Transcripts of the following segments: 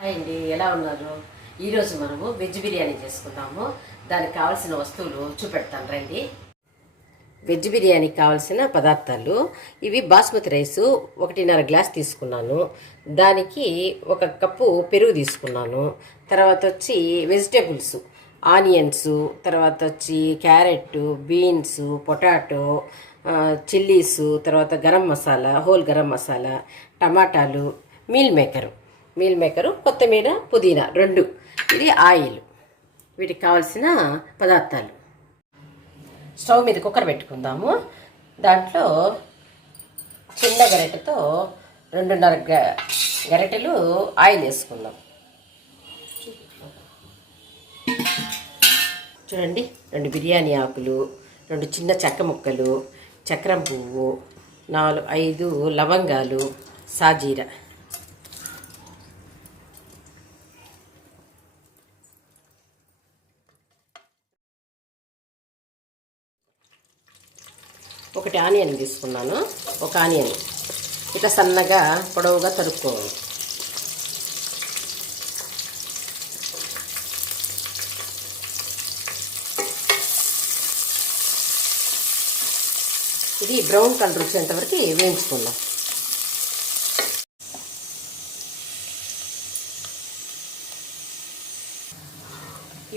Hi అండి ఎలా ఉన్నారు? ఈరోజు మనము వెజ్ బిర్యానీ చేసుకుందాము. దానికి కావాల్సిన వస్తువులు చూపెడతాను రండి. వెజ్ బిర్యానీకి కావాల్సిన పదార్థాలు ఇవి బాస్మతి రైసు ఒకటిన్నర గ్లాస్ తీసుకున్నాను. దానికి ఒక కప్పు పెరుగు తీసుకున్నాను. తర్వాత వచ్చి వెజిటేబుల్స్ ఆనియన్స్ తర్వాత వచ్చి క్యారెట్ బీన్స్ పొటాటో చిల్లీస్ తర్వాత గరం మసాలా హోల్ గరం మసాలా టమాటాలు మీల్ మేకరు. మీల్ మేకరు కొత్తిమీర పుదీనా రెండు. ఇది ఆయిల్. వీటికి కావాల్సిన పదార్థాలు. స్టవ్ మీద కుక్కర్ పెట్టుకుందాము. దాంట్లో చిన్న గరిటెతో రెండున్నర గ- గరిటెలు ఆయిల్ వేసుకుందాం. చూడండి రెండు బిర్యానీ ఆకులు రెండు చిన్న చెక్క ముక్కలు చక్రం పువ్వు నాలుగు ఐదు లవంగాలు సాజీరా. ఒకటి ఆనియన్ తీసుకున్నాను. ఒక ఆనియన్. ఇట్లా సన్నగా పొడవుగా తరుక్కోవాలి. ఇది బ్రౌన్ కలర్ వచ్చేంత వరకు వేయించుకుందాం.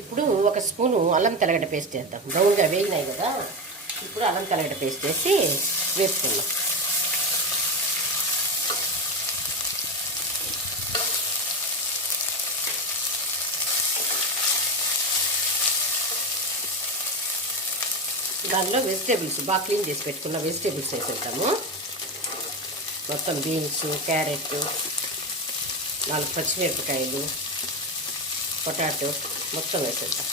ఇప్పుడు ఒక స్పూను అల్లం తెల్లగడ్డ పేస్ట్ వేద్దాం బ్రౌన్గా వేగినాయి కదా. ఇప్పుడు అల్లం కలగడ పేస్ట్ వేసి వేసుకుందాం దానిలో వెజిటేబుల్స్ బాగా క్లీన్ చేసి పెట్టుకున్న వెజిటేబుల్స్ వేసేద్దాము మొత్తం బీన్స్ క్యారెట్ నాలుగు పచ్చిమిరపకాయలు పొటాటో మొత్తం వేసేద్దాం.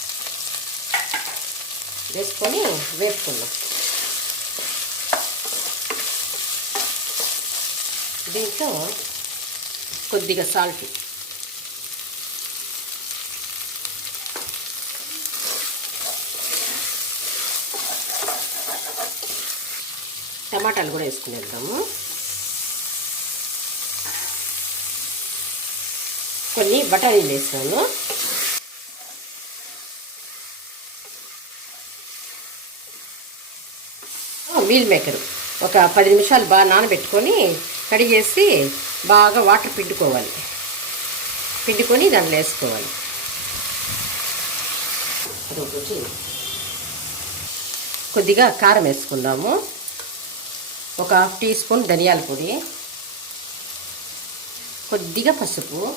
వేసుకొని వేపుకుందాం. దీంతో కొద్దిగా సాల్ట్. టమాటాలు కూడా వేసుకుని వెళ్తాము కొన్ని బఠానీలు వేసాను. Meal maker. ఒక పది నిమిషాలు బాగా నానబెట్టుకొని కడిగేసి బాగా వాటర్ పిండుకోవాలి. పిండుకొని దాంట్లో వేసుకోవాలి. కొద్దిగా కారం వేసుకుందాము. ఒక హాఫ్ టీ స్పూన్ ధనియాల పొడి. కొద్దిగా పసుపు.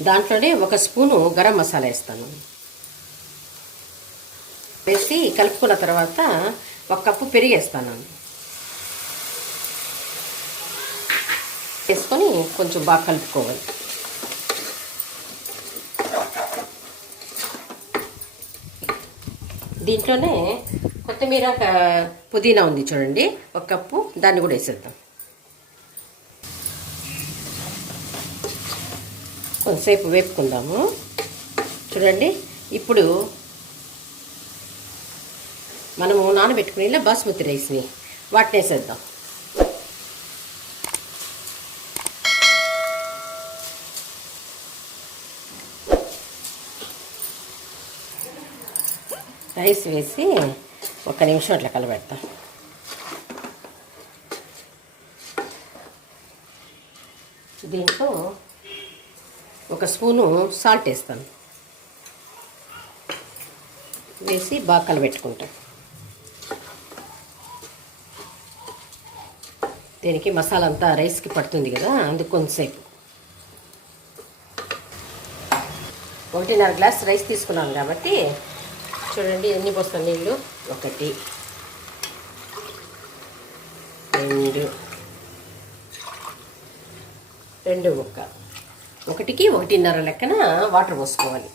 దాంట్లోనే ఒక స్పూను గరం మసాలా వేస్తాను. వేసి కలుపుకున్న తర్వాత ఒక కప్పు పెరిగేస్తాను. వేసుకొని కొంచెం బాగా కలుపుకోవాలి. దీంట్లోనే కొత్తిమీర పుదీనా ఉంది చూడండి. ఒక కప్పు దాన్ని కూడా వేసేద్దాం. కొంతసేపు వేపుకుందాము. చూడండి ఇప్పుడు మనము నానబెట్టుకుని బాస్మతి రైస్ని వాటిని వేసేద్దాం రైస్ వేసి ఒక నిమిషం అట్లా కలబెడతాం. దీంట్లో ఒక స్పూను సాల్ట్ వేస్తాను. వేసి బాగా కలబెట్టుకుంటాం. దీనికి మసాలా అంతా రైస్కి పడుతుంది కదా అందుకు కొంతసేపు. ఒకటిన్నర గ్లాస్ రైస్ తీసుకున్నాను కాబట్టి చూడండి ఎన్ని పోస్తాను నీళ్ళు ఒకటి రెండు రెండు ముక్క. ఒకటికి ఒకటిన్నర లెక్కన వాటర్ పోసుకోవాలి.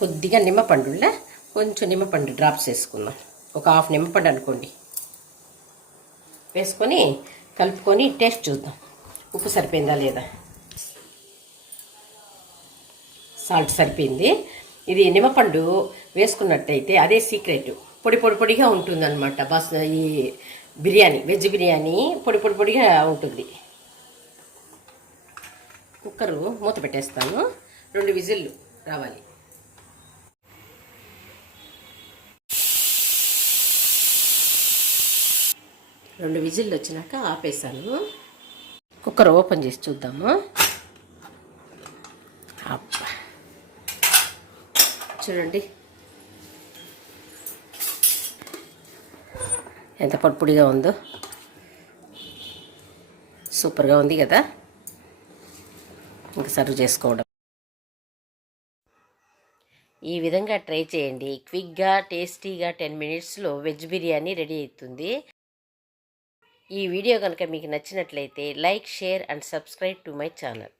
కొద్దిగా నిమ్మపండులా కొంచెం నిమ్మపండు డ్రాప్స్ వేసుకుందాం. ఒక హాఫ్ నిమ్మపండు అనుకోండి. వేసుకొని కలుపుకొని టేస్ట్ చూద్దాం. ఉప్పు సరిపోయిందా లేదా? సాల్ట్ సరిపోయింది. ఇది నిమ్మపండు వేసుకున్నట్టయితే అదే సీక్రెట్. పొడి పొడి పొడిగా ఉంటుంది అనమాట ఈ బిర్యానీ వెజ్ బిర్యానీ పొడి పొడి పొడిగా ఉంటుంది. కుక్కరు మూత పెట్టేస్తాను. రెండు విజిల్లు రావాలి. రెండు విజిల్లు వచ్చినాక ఆపేసాను కుక్కర్ ఓపెన్ చేసి చూద్దాము. చూడండి. ఎంత పొడిపొడిగా ఉందో. సూపర్గా ఉంది కదా. ఇంకా సర్వ్ చేసుకోవడం. ఈ విధంగా ట్రై చేయండి. క్విక్గా టేస్టీగా టెన్ మినిట్స్లో వెజ్ బిర్యానీ రెడీ అవుతుంది. ఈ వీడియో కనుక మీకు నచ్చినట్లయితే like share and subscribe to my channel.